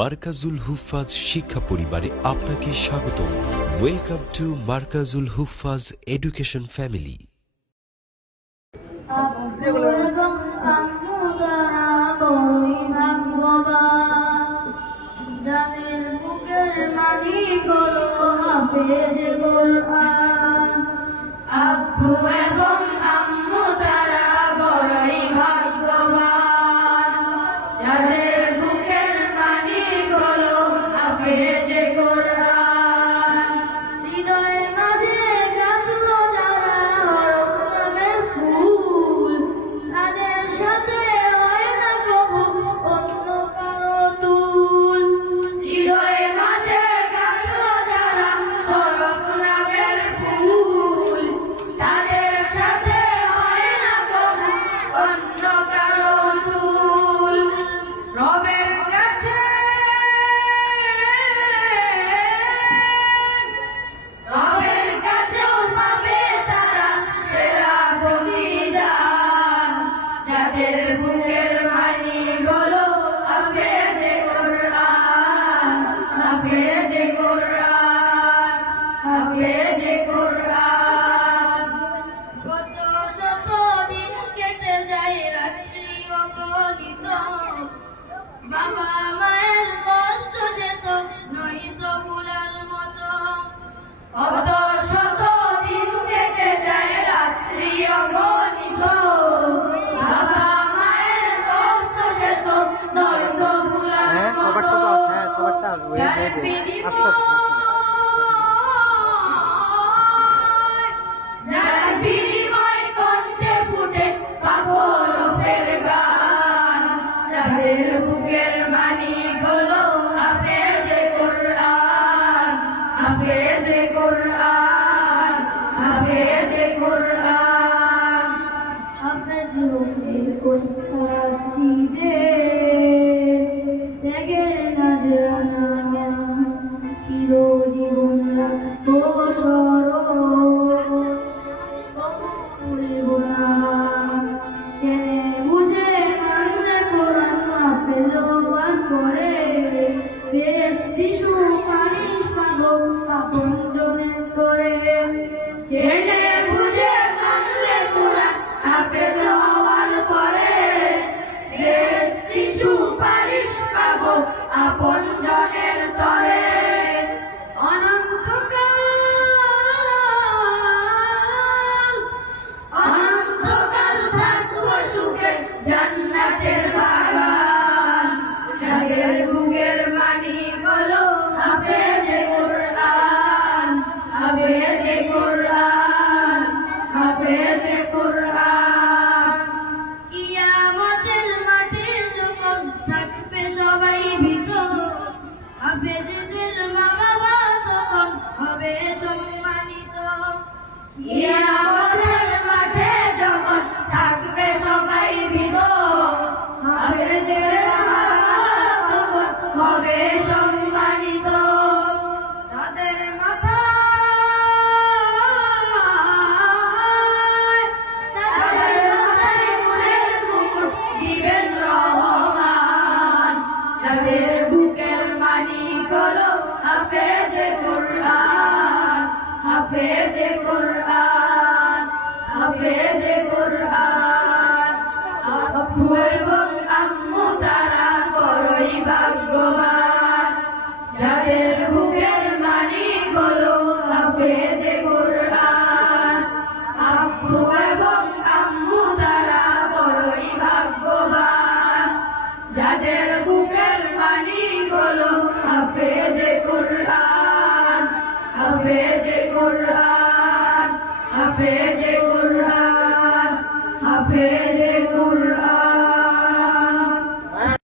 মার্কাজুল হুফাজ শিক্ষা পরিবারে আপনাকে স্বাগতম। Welcome to Markazul Huffaz education family. যাদের বুকের মালিক হলো হাফেজ কোরআন। আব্বু এবং আম্মু তারা বড়ই ভাগ্যবান, যাদের বুকের মালিক হলো হাফেজ কোরআন। হৃদয়ের মাঝে গাছলো যারা হরফ নামের ফুল, তাদের সাথে হয় না কবু অন্য কারো তুল। হৃদয়ের মাঝে গাছলো যারা হরফ নামের ফুল, তাদের সাথে হয় না কবু অন্য কারো তুল। রবের কাছে রবের কাছেও পাবে তারা সেরা প্রতিদান, যাদের বুকের মালিক হলো হাফেজ কোরআন। হাফেজ কোরআন, হাফেজ কোরআন। কত শত দিন কেটে যায় রাত্রি অগণিত, বাবা মায়ের কষ্ট সে তো নয়তো ভুলার মতো। কত শত দিন কেটে যায় রাত্রি অগণিত, বাবা মায়ের কষ্ট সে তো নয়তো ভুলার মতো। যার বিনিময় কণ্ঠে ফুটে পাগল ফের গান, যাদের বুকের মালিক হলো হাফেজ কোরআন। হাফেজ কোরআন, হাফেজ কোরআন। হাফেজ হলে ওস্তাদ জিদের ত্যাগের নাজরানা চিরজীবন রাখবো স্মরণ, ভুলব না। জেনে বুঝে মানলে কোরআন হাফেজ হওয়ার পরে বেহেশতি সুপারিশ পাবো আপনজনের করে। জেনে বুঝে মানলে কোরআন হাফেজ হওয়ার পরে বেহেশতি সুপারিশ পাবো আপনজনের তরে। অনন্তকাল থাকবো সুখে জান্নাতের বাগান, যাদের বুকের মালিক হলো হাফেজ কোরআন। হাফেজ কোরআন, হাফেজ কোরআন। কিয়ামতের মাঠে যখন থাকবে সবাই ভীত, হাফেজদের মা বাবা তখন হবে সম্মানিত। কিয়ামতের মাঠে যখন থাকবে সবাই ভীত, হাফেজদের মা বাবা তখন হবে সম্মানিত। তাদের মাথায় নূরের মুকুট দিবেন রহমান, যাদের বুকের মালিক হলো হাফেজ কোরআন। হাফেজ কোরআন, হাফেজ কোরআন। আব্বু এবং আম্মু তারা বড়ই ভাগ্যবান, যাদের বুকের মালিক হলো হাফেজ কোরআন। আব্বু এবং আম্মু তারা বড়ই ভাগ্যবান, যাদের বুকের মালিক হলো হাফেজ কোরআন। হাফেজ কোরআন।